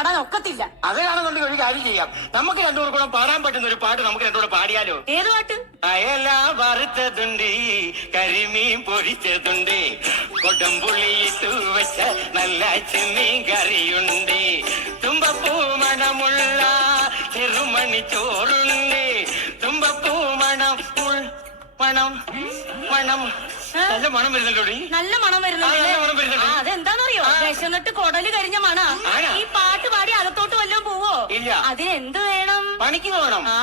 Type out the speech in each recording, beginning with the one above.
പാടാൻ ഒക്കത്തില്ല അതാണെന്നുണ്ടെങ്കിൽ ഒരു കാര്യം ചെയ്യാം. നമുക്ക് രണ്ടുപേർ കൂടെ പാടാൻ പറ്റുന്ന ഒരു പാട്ട് നമുക്ക് രണ്ടുകൂടെ പാടിയാലോ? ഏത് പാട്ട്? അയല വറുത്തതുണ്ട് കരിമീൻ പൊരിച്ചതുണ്ട് കൊടംപുളി ഇട്ടു വെച്ച നല്ല ചെമ്മീൻ കറിയുണ്ട് തുമ്പപ്പൂ മണമുള്ള ചെറുമണി ചോറുണ്ട് തുമ്പപ്പൂ മണം മണം മണം. നല്ല മണം വരുന്നുണ്ടോ നല്ല മണം വരുന്നുണ്ട് അതെന്താന്നറിയോ വിശന്നിട്ട് കൊടൽ കരിഞ്ഞ മണ? ഈ ഇല്ല. അതിനെന്ത് വേണം? പണിക്ക് പോകണം. ആ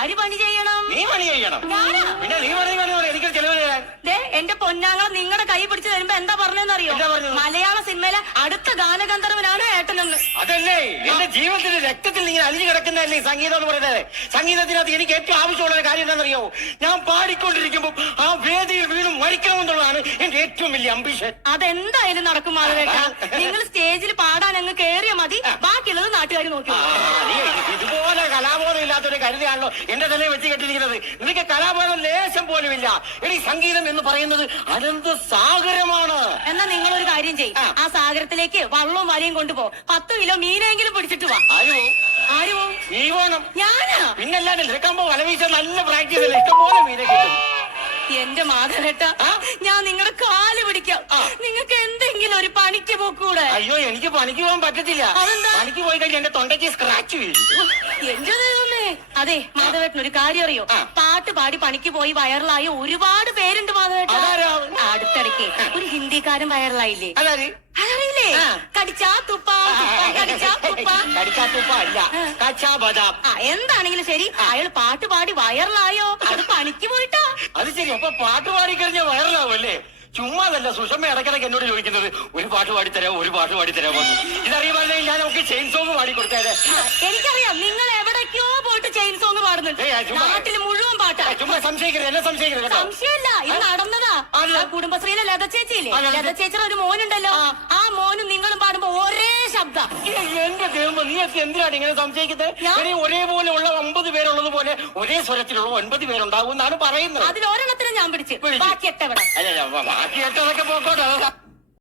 ആര് പണി ചെയ്യണം? നീ പണി ചെയ്യണം. ഞാനാ? പിന്നെ നീ പണി എനിക്ക് ചെലവ് തരാൻ. ദേ എന്റെ പൊന്നാങ്ങളെ നിങ്ങളുടെ കൈ പിടിച്ച് തരുമ്പോ എന്താ പറഞ്ഞെന്നറിയോ അറിയോ പറഞ്ഞത്? മലയാള സിനിമയിലെ അടുത്ത ഗാനഗന്ധർവനാണ് ഏട്ടനെന്ന് അതല്ലേ? എന്റെ ജീവിതത്തിന്റെ രക്തത്തിൽ ഇങ്ങനെ അലിഞ്ഞു കിടക്കുന്നതല്ലേ ഈ സംഗീതം എന്ന് പറയുന്നത്? സംഗീതത്തിനകത്ത് എനിക്ക് ഏറ്റവും ആവശ്യമുള്ള ഒരു കാര്യം എന്താണെന്നറിയോ? ഞാൻ പാടിക്കൊണ്ടിരിക്കുമ്പോൾ ആ വേദിയിൽ വീണ് മരിക്കണമെന്നുള്ളതാണ് എന്റെ ഏറ്റവും വലിയ അംബിഷൻ അതെന്തായാലും നടക്കും മാധവേട്ട. നിങ്ങൾ സ്റ്റേജിൽ പാടാൻ അങ്ങ് കേറിയ മതി. ബാക്കിയുള്ളത് നാട്ടുകാർ നോക്കി. കരുതിയാണല്ലോ എന്റെ തലയിൽ വെച്ച് കെട്ടിരിക്കുന്നത് നിനക്ക് കലാബോധം ലേശം പോലും ഇല്ല എടി സംഗീതം എന്ന് പറയുന്നത് അനന്ത സാഗരമാണ്. എന്നാ നിങ്ങൾ ഒരു കാര്യം ചെയ്യും. ആ. സാഗരത്തിലേക്ക് വള്ളവും വലയും കൊണ്ടുപോ. പത്ത് കിലോ മീനെങ്കിലും പിടിച്ചിട്ട് വാ. ആരോ നീ വേണം. ഞാനാ? പിന്നല്ലാതെ നിൽക്കുമ്പോ വല വീശ നല്ല പ്രാക്ടീസ് അല്ലേ? ഇഷ്ടംപോലെ മീനെ കിട്ടും എന്റെ മാധവേട്ട ഞാൻ നിങ്ങളുടെ കാൽ പിടിക്കാം. നിങ്ങൾക്ക് എന്തെങ്കിലും ഒരു പണിക്ക് പോക്കൂടെ അയ്യോ എനിക്ക് പണിക്ക് പോകാൻ പറ്റത്തില്ല അതെന്താ? പണിക്ക് പോയി കഴിഞ്ഞാൽ എന്റെ തൊണ്ടയ്ക്ക് സ്ക്രാച്ച് വീഴും എന്റെ ദൈവമേ അതെ മാധവേട്ടൻ ഒരു കാര്യം അറിയോ പാട്ട് പാടി പണിക്ക് പോയി വൈറലായ ഒരുപാട് പേരുണ്ട് മാധവേട്ടൻ? അടുത്തിടയ്ക്ക് ഒരു ഹിന്ദിക്കാരൻ വൈറലായില്ലേ അതറിയില്ലേ തുപ്പ കടിച്ചാ തുപ്പാ കടിച്ചാ തുപ്പ അല്ല ആ. കച്ചാ ബദാം എന്താണെങ്കിലും ശരി അയാൾ പാട്ട് പാടി വൈറലായോ അത് പണിക്ക് പോയിട്ടാ അത് ശരി അപ്പൊ പാട്ട് പാടി കഴിഞ്ഞാൽ വൈറലാവും അല്ലേ ചുമ്മാതല്ല സുഷമ്മ ഇടയ്ക്കിടയ്ക്ക് എന്നോട് ചോദിക്കുന്നത് ഒരു പാട്ട് പാടിത്തരാമോ? ഒരു പാട്ട് പാടിത്തരാമോ? ഇതറിയാമല്ലേ ഞാൻ നമുക്ക് ചെയിൻ സോങ് പാടി കൊടുത്തേരെ ആ, എനിക്കറിയാം നിങ്ങൾ എവിടേക്കോ പോയിട്ട് ചെയിൻ സോങ് പാടുന്നുണ്ട്. ഏയ്, ആ, ചുമ്മാ. നാട്ടിൽ മുഴുവൻ പാട്ടാ. ചുമ്മാ സംശയിക്കരുത് എന്നെ സംശയിക്കരുത് കേട്ടോ. സംശയമില്ല ഇത് നടന്നതാ. ആ കുടുംബശ്രീയിലെ ലത ചേച്ചിയില്ലേ? ആ, ലത ലത ചേച്ചിയുടെ ഒരു മോനുണ്ടല്ലോ. ആ. മോനും നിങ്ങളും പാടുമ്പോ ഒരേ ശബ്ദം. എന്റെ ദൈവം നീയൊക്കെ എന്തിനാണ് ഇങ്ങനെ സംശയിക്കുന്നത്? ഞാൻ- ഇനി ഒരേപോലെ ഉള്ള ഒമ്പത് പേരുള്ളത് പോലെ ഒരേ സ്വരത്തിലുള്ള ഒൻപത് പേരുണ്ടാവും എന്നാണ് പറയുന്നത്. അതിൽ ഞാൻ പിടിച്ച്. ബാക്കി എത്തവിടെ അല്ല, ബാക്കി എട്ടതൊക്കെ പോക്കോട്ടെ.